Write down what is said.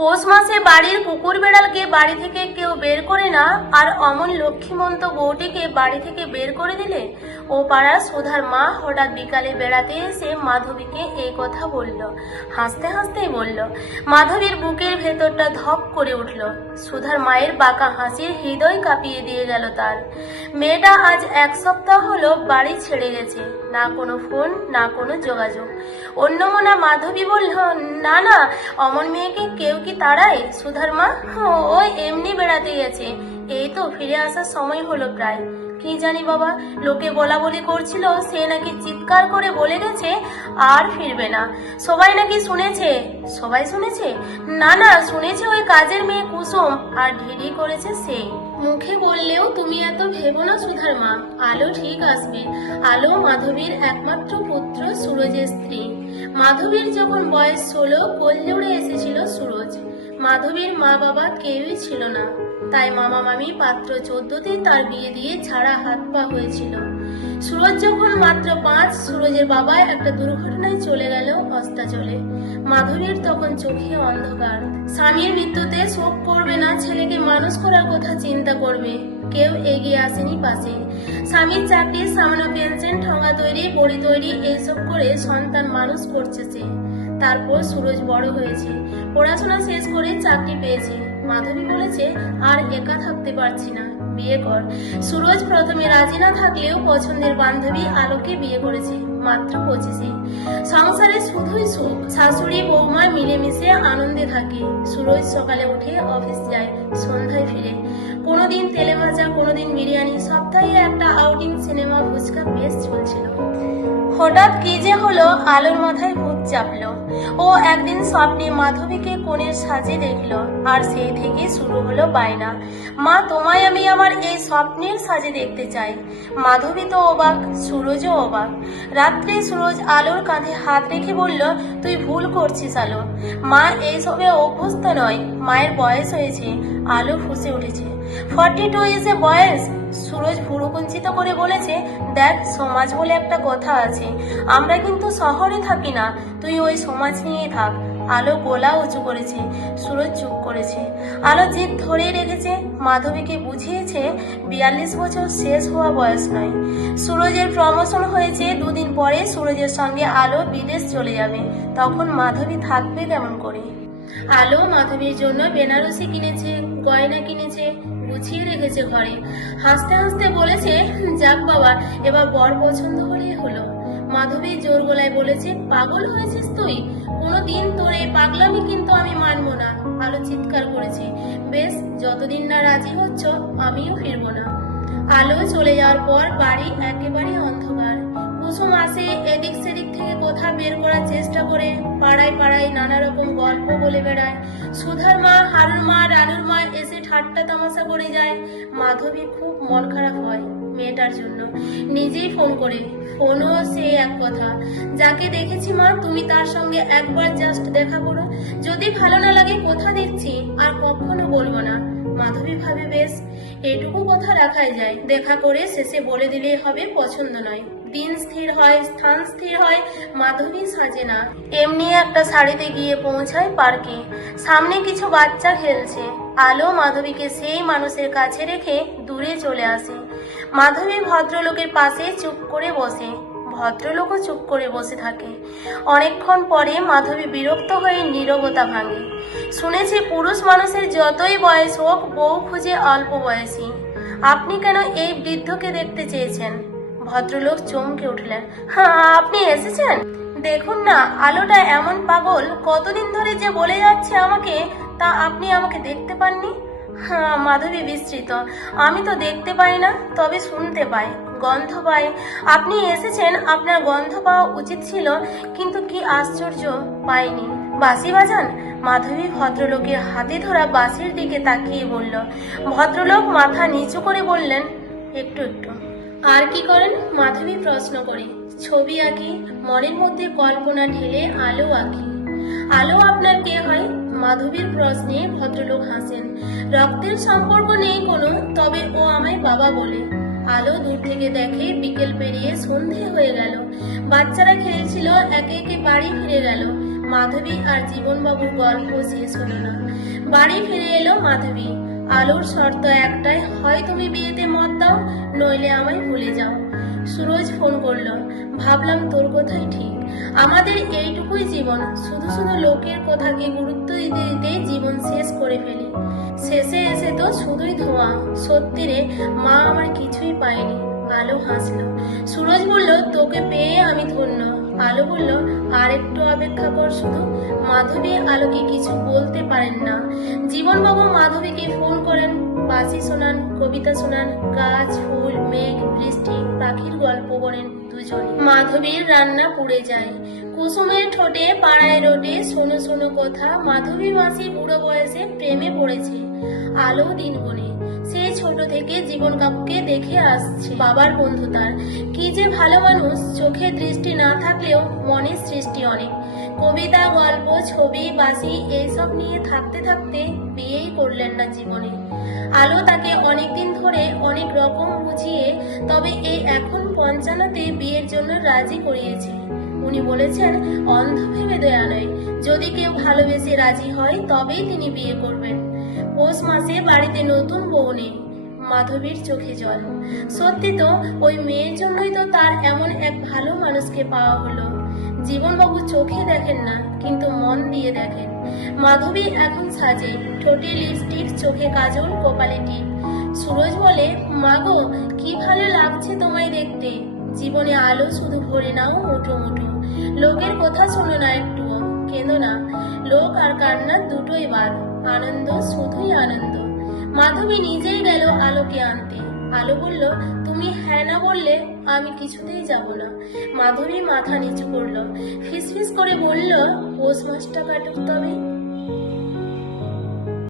পৌষ মাসে বাড়ির কুকুর বেড়ালকে বাড়ি থেকে কেউ বের করে না, আর অমন লক্ষ্মীমন্ত বউটিকে বাড়ি থেকে বের করে দিলে? ও পাড়ার সুধার মা হঠাৎ বিকালে বেড়াতে এসে মাধবীকে এই কথা বলল, হাসতে হাসতেই বলল, মাধবীর বুকের ভেতরটা ধপ করে উঠল। সুধার মায়ের বাঁকা হাসির হৃদয় কাঁপিয়ে দিয়ে গেল তার। মেয়েটা আজ এক সপ্তাহ হলো বাড়ি ছেড়ে গেছে। না কোনো ফোন, না কোনো যোগাযোগ। অন্যমনা মাধবী বলল, না না, অমন মেয়েকে কেউ কি তাড়ায়? সুধার মা ও এমনি বেড়াতে গেছে এই তো ফিরে আসার সময় হলো প্রায়। কি জানি বাবা, লোকে বলা বলি করছিল, সে নাকি চিৎকার করে বলে গেছে, আর ফিরবে না। সবাই নাকি শুনেছে? সবাই শুনেছে? না না, শুনেছে ওই কাজের মেয়ে কুসুম, আর ঢেরি করেছে সে। মুখে বললেও তুমি এত ভেবো না সুধার মা আলো ঠিক আসবে। আলো মাধবীর একমাত্র পুত্র সুরজের স্ত্রী। মাধবীর যখন বয়স ষোলো কোলজোড়ে এসেছিল সুরজ। মাধবীর মা বাবা কেউই ছিল না। তাই মামা মামি পাত্র চোদ্দতে তার বিয়ে দিয়ে ছাড়া হাত পা হয়েছিল। সুরজ যখন মাত্র পাঁচ, সুরজের বাবা একটা দুর্ঘটনায় চলে গেল অস্তাচলে মাধবীর তখন চোখে অন্ধকার। স্বামীর মৃত্যুতে শোক করবে না, ছেলেকে মানুষ করার কথা চিন্তা করবে। কেউ এগিয়ে আসেনি পাশে। স্বামীর চাকরি সামান্য পেনশন ঠোঙা তৈরি বড়ি তৈরি, এইসব করে সন্তান মানুষ করছে তারপর সুরজ বড় হয়েছে। পড়াশোনা শেষ করে চাকরি পেয়েছে। মাধবী বলেছে, আর একা থাকতে পারছি না, বিয়ে কর। সুরজ প্রথমে রাজি না থাকলেও পছন্দের বান্ধবী আলোকে বিয়ে করেছে। মাত্র পঁচিশে সংসারে শুধুই সুখ শাশুড়ি বৌমা মিলেমিশে আনন্দে থাকে। সুরজ সকালে উঠে অফিস যায়, সন্ধ্যায় ফিরে। কোনোদিন তেলে ভাজা কোনোদিন বিরিয়ানি, সপ্তাহে একটা আউটিং সিনেমা ফুচকা বেশ চলছিল। হঠাৎ কি যে হলো, আলোর মাথায় ভূত চাপলো। ও একদিন স্বপ্নে মাধবীকে কোণের সাজে দেখল, আর সেই থেকে শুরু হলো বায়না। মা, তোমায় আমি আমার এই স্বপ্নের সাজে দেখতে চাই। মাধবী তো অবাক, সুরজও অবাক। রাত্রে সুরজ আলোর কাঁধে হাত রেখে বলল, তুই ভুল করছিস, আলো। মা এইসবে অভ্যস্ত নয়, মায়ের বয়স হয়েছে, আলো ফুসে উঠেছে। ফর্টি টু ইজ এ বয়স সুরজ ভুরুকুঞ্চিত করে বলেছে, দেখ, সমাজ বলে একটা কথা আছে। আমরা কিন্তু শহরে থাকি না। তুই ওই সমাজ নিয়েই থাক। আলো গোলা উঁচু করেছে, সুরজ চুপ করেছে। আলো জিদ ধরে রেখেছে, মাধবীকে বুঝিয়েছে বিয়াল্লিশ বছর শেষ হওয়া বয়স নয়। সুরজের প্রমোশন হয়েছে, দুদিন পরে সুরজের সঙ্গে আলো বিদেশ চলে যাবে। তখন মাধবী থাকবে কেমন করে? আলো মাধবীর জন্য বেনারসি কিনেছে, গয়না কিনেছে, গুছিয়ে রেখেছে ঘরে। হাসতে হাসতে বলেছে, যাক বাবা, এবার বর পছন্দ হলেই হলো। মাধবী জোর গলায় বলেছে, পাগল হয়েছিস তুই? কোনোদিন তোর এই পাগলামি কিন্তু আমি মানবো না আলো চিৎকার করেছে। বেশ, যতদিন না রাজি হচ্ছ, আমিও ফিরবো না। আলো চলে যাওয়ার পর বাড়ি একেবারে অন্ধকার। কুসুম আসে এদিক সেদিক থেকে কথা বের করার চেষ্টা করে, পাড়ায় পাড়ায় নানা রকম গল্প বলে বেড়ায়। সুধার মা, হারুর মা, রানুর মা এসে ঠাট্টা তামাশা করে যায়। মাধবী খুব মন খারাপ হয় মেয়েটার জন্য। নিজেই ফোন করে, ফোনও সে এক কথা। যাকে দেখেছি মা, তুমি তার সঙ্গে একবার জাস্ট দেখা করো। যদি ভালো না লাগে কথা দিচ্ছি, আর কখনো বলব না। মাধবী ভাবে বেশ, এটুকু কথা রাখাই যায়। দেখা করে শেষে বলে দিলেই হবে, পছন্দ নয়। দিন স্থির হয়, স্থান স্থির হয়, মাধবী সাজে না। এমনি একটা শাড়িতে গিয়ে পৌঁছায় পার্কে। সামনে কিছু বাচ্চা খেলছে। আলো মাধবীকে সেই মানুষের কাছে রেখে দূরে চলে আসে। মাধবী ভদ্রলোকের পাশে চুপ করে বসে। ভদ্রলোকও চুপ করে বসে থাকে। অনেকক্ষণ পরে মাধবী বিরক্ত হয়ে নীরবতা ভাঙে। শুনেছি পুরুষ মানুষের যতই বয়স হোক, বউ খুঁজে অল্প বয়সী। আপনি কেন এই বৃদ্ধকে দেখতে চেয়েছেন? ভদ্রলোক চমকে উঠলেন। হ্যাঁ আপনি এসেছেন? দেখুন না, আলোটা এমন পাগল, কতদিন ধরে যে বলে যাচ্ছে আমাকে তা আপনি আমাকে দেখতে পাননি? হ্যাঁ মাধবী বিস্তৃত। আমি তো দেখতে পাই না, তবে শুনতে পাই। গন্ধ পাই। আপনি এসেছেন, আপনার গন্ধ পাওয়া উচিত ছিল, কিন্তু কি আশ্চর্য, পাইনি। বাসি বাজান মাধবী ভদ্রলোকের হাতে ধরা বাসির দিকে তাকিয়ে বলল, ভদ্রলোক মাথা নিচু করে বললেন, একটু একটু। আর কি করেন? মাধবী প্রশ্ন করে। ছবি আঁকি, মনের মধ্যে কল্পনা ঢেলে আলো আঁকি। আলো আপনার কে হয়? মাধবীর প্রশ্নে ভদ্রলোক হাসেন। রক্তের সম্পর্ক নেই কোনো, তবে ও আমায় বাবা বলে। আলো দূর থেকে দেখে বিকেল পেরিয়ে সন্ধে হয়ে গেল। বাচ্চারা খেলছিল, একে একে বাড়ি ফিরে গেল। মাধবী আর জীবনবাবুর গল্প শেষ হলো না। বাড়ি ফিরে এলো মাধবী। আলোর শর্ত একটাই, হয় তুমি বিয়েতে মত দাও, নইলে আমায় ভুলে যাও। সুরজ ফোন করল, ভাবলাম তোর কথাই ঠিক। আমাদের এইটুকুই জীবন, শুধু শুধু লোকের কথাকে গুরুত্ব দিতে দিতে জীবন শেষ করে ফেলি। শেষে এসে তো শুধুই ধোঁয়া। সত্যি রে, মা আমার কিছুই পায়নি। আলো হাসলো। সুরজ বলল, তোকে পেয়ে আমি ধন্য। আলো বলল আর একটু অপেক্ষা কর শুধু। মাধবী আলোকে কিছু বলতে পারেন না। জীবনবাবু মাধবীকে ফোন করেন। বাসি শোনান, কবিতা শোনান, গাছ, ফুল, মেঘ, বৃষ্টি, পাখির গল্প বলেন দুজনে। মাধবীর রান্না পুড়ে যায়। কুসুমের ঠোঁটে পাড়ায় রোটে শোনো শোনো কথা। মাধবী মাসি বুড়ো বয়সে প্রেমে পড়েছে। আলো দিন বনে সেই ছোট থেকে জীবন কাকুকে দেখে আসছে। বাবার বন্ধু তার। কি যে ভালো মানুষ, চোখে দৃষ্টি না থাকলেও মনের সৃষ্টি অনেক। কবিতা, গল্প, ছবি বাসি এইসব নিয়ে থাকতে থাকতে বিয়েই করলেন না জীবনে। আলো তাকে অনেকদিন ধরে অনেক রকম বুঝিয়ে, তবে এই এখন পঞ্চানতে বিয়ের জন্য রাজি করিয়েছে। উনি বলেছেন, অন্ধ ভেবে দয়া নয়। যদি কেউ ভালোবেসে রাজি হয়, তবেই তিনি বিয়ে করবেন। পৌষ মাসে বাড়িতে নতুন বউ নেই। মাধবীর চোখে জল। সত্যি তো, ওই মেয়ের জন্যই তো তার এমন এক ভালো মানুষকে পাওয়া হলো। জীবনবাবু চোখে দেখেন না, কিন্তু মন দিয়ে দেখেন। মাধবী এখন সাজে ঠোঁটে লিপস্টিক, চোখে কাজল, কপালে টিপ। সুরজ বলে মাগো কি ভালো লাগছে তোমায় দেখতে। জীবনে আলো শুধু ভরে নাও মুঠো মুঠো। লোকের কথা শোনো না একটুও, কেঁদো না। লোক আর কান্না দুটোই বাদ আনন্দ শুধুই আনন্দ। মাধবী নিজেই গেল আলোকে আনতে। আলো বলল, তুমি হ্যাঁ না বললে আমি কিছুতেই যাব না। মাধবী মাথা নিচু করল। ফিসফিস করে বলল, পোস্ট মাস্টার কাটুক তবে।